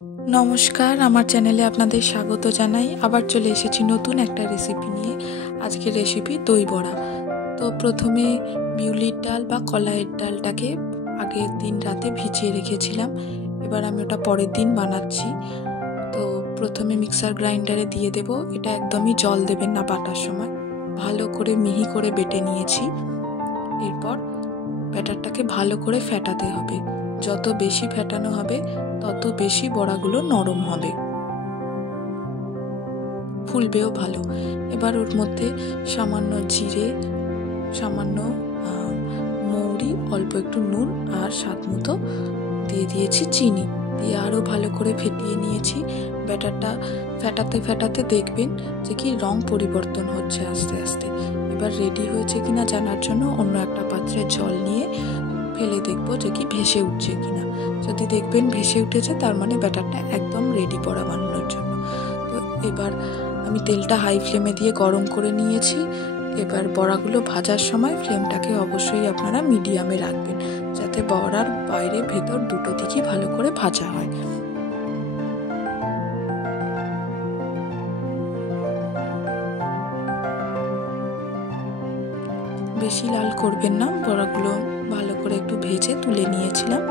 নমস্কার, আমার চ্যানেলে আপনাদের স্বাগত জানাই। আবার চলে এসেছি নতুন একটা রেসিপি নিয়ে। আজকের রেসিপি দই বড়া। তো প্রথমে বিউলির ডাল বা কলাইয়ের ডালটাকে আগের দিন রাতে ভিজিয়ে রেখেছিলাম। এবার আমি ওটা পরের দিন বানাচ্ছি। তো প্রথমে মিক্সার গ্রাইন্ডারে দিয়ে দেব। এটা একদমই জল দেবেন না বাটার সময়, ভালো করে মিহি করে বেটে নিয়েছি। এরপর ব্যাটারটাকে ভালো করে ফেটাতে হবে। যত বেশি ফেটানো হবে তত বেশি বড়াগুলো নরম হবে, ফুলবেও ভালো। এবার ওর মধ্যে সামান্য জিরে, সামান্য মৌরি, অল্প একটু নুন আর স্বাদ মতো দিয়ে দিয়েছি চিনি, দিয়ে আরও ভালো করে ফেটিয়ে নিয়েছি। ব্যাটারটা ফেটাতে ফেটাতে দেখবেন যে কি রং পরিবর্তন হচ্ছে আস্তে আস্তে। এবার রেডি হয়েছে কিনা জানার জন্য অন্য একটা পাত্রে জল নিয়ে ফেলে দেখবো যে কি ভেসে উঠছে কিনা। যদি দেখবেন ভেসে উঠেছে তার মানে ব্যাটারটা একদম রেডি বড়া বানানোর জন্য। তো এবার আমি তেলটা হাই ফ্লেমে দিয়ে গরম করে নিয়েছি। এবার বড়াগুলো ভাজার সময় ফ্লেমটাকে অবশ্যই আপনারা মিডিয়ামে রাখবেন, যাতে বড়ার বাইরে ভেতর দুটো দিকই ভালো করে ভাজা হয়। বেশি লাল করবেন না, বড়াগুলো ভালো করে একটু ভেজে তুলে নিয়েছিলাম।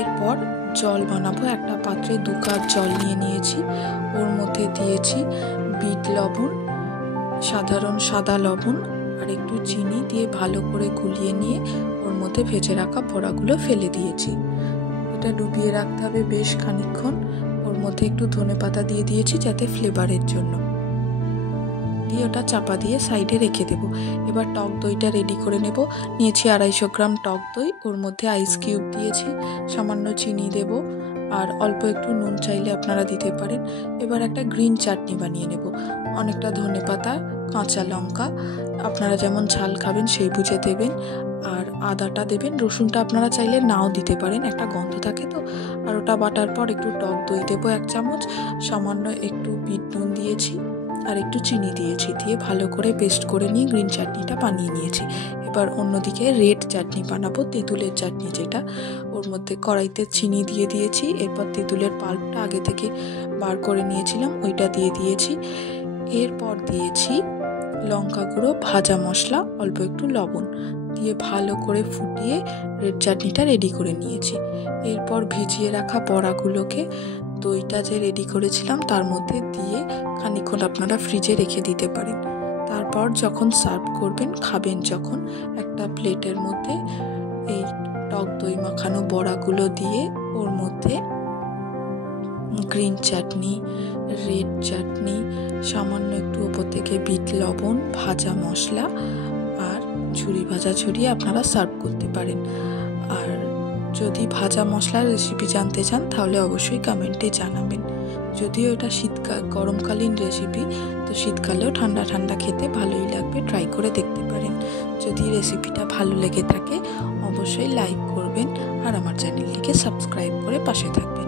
এরপর জল বানাবো। একটা পাত্রে 2 কাপ জল নিয়ে নিয়েছি। ওর মধ্যে দিয়েছি বিট লবণ, সাধারণ সাদা লবণ আর একটু চিনি দিয়ে ভালো করে গুলিয়ে নিয়ে ওর মধ্যে ভেজে রাখা বড়াগুলো ফেলে দিয়েছি। এটা ডুবিয়ে রাখতে হবে বেশ খানিকক্ষণ। ওর মধ্যে একটু ধনেপাতা দিয়ে দিয়েছি যাতে ফ্লেভারের জন্য, দিয়ে ওটা চাপা দিয়ে সাইডে রেখে দেব। এবার টক দইটা রেডি করে নেব। নিয়েছি 250 গ্রাম টক দই, ওর মধ্যে আইস কিউব দিয়েছি, সামান্য চিনি দেব আর অল্প একটু নুন চাইলে আপনারা দিতে পারেন। এবার একটা গ্রিন চাটনি বানিয়ে নেব। অনেকটা ধনেপাতা, কাঁচা লঙ্কা, আপনারা যেমন ঝাল খাবেন সেই বুঝে দেবেন, আর আদাটা দেবেন। রসুনটা আপনারা চাইলে নাও দিতে পারেন, একটা গন্ধ থাকে তো। আর ওটা বাটার পর একটু টক দই দেবো 1 চামচ, সামান্য একটু বিট নুন দিয়েছি আর একটু চিনি দিয়েছি, দিয়ে ভালো করে পেস্ট করে নিয়ে গ্রিন চাটনিটা বানিয়ে নিয়েছি। এবার অন্যদিকে রেড চাটনি বানাবো, তেঁতুলের চাটনি যেটা। ওর মধ্যে কড়াইতে চিনি দিয়ে দিয়েছি। এরপর তেঁতুলের পাল্পটা আগে থেকে বার করে নিয়েছিলাম, ওইটা দিয়ে দিয়েছি। এরপর দিয়েছি লঙ্কা গুঁড়ো, ভাজা মশলা, অল্প একটু লবণ দিয়ে ভালো করে ফুটিয়ে রেড চাটনিটা রেডি করে নিয়েছি। এরপর ভিজিয়ে রাখা বড়াগুলোকে দইটা যে রেডি করেছিলাম তার মধ্যে দিয়ে খানিকক্ষণ আপনারা ফ্রিজে রেখে দিতে পারেন। তারপর যখন সার্ভ করবেন, খাবেন যখন, একটা প্লেটের মধ্যে এই টক দই মাখানো বড়াগুলো দিয়ে ওর মধ্যে গ্রিন চাটনি, রেড চাটনি, সামান্য একটু ওপর থেকে বিট লবণ, ভাজা মশলা আর ঝুরি ভাজা ছড়িয়ে আপনারা সার্ভ করতে পারেন। আর যদি ভাজা মশলার রেসিপি জানতে চান তাহলে অবশ্যই কমেন্টে জানাবেন। যদিও এটা গরমকালীন রেসিপি, তো শীতকালেও ঠান্ডা ঠান্ডা খেতে ভালোই লাগবে, ট্রাই করে দেখতে পারেন। যদি রেসিপিটা ভালো লেগে থাকে অবশ্যই লাইক করবেন আর আমার চ্যানেলটিকে সাবস্ক্রাইব করে পাশে থাকবেন।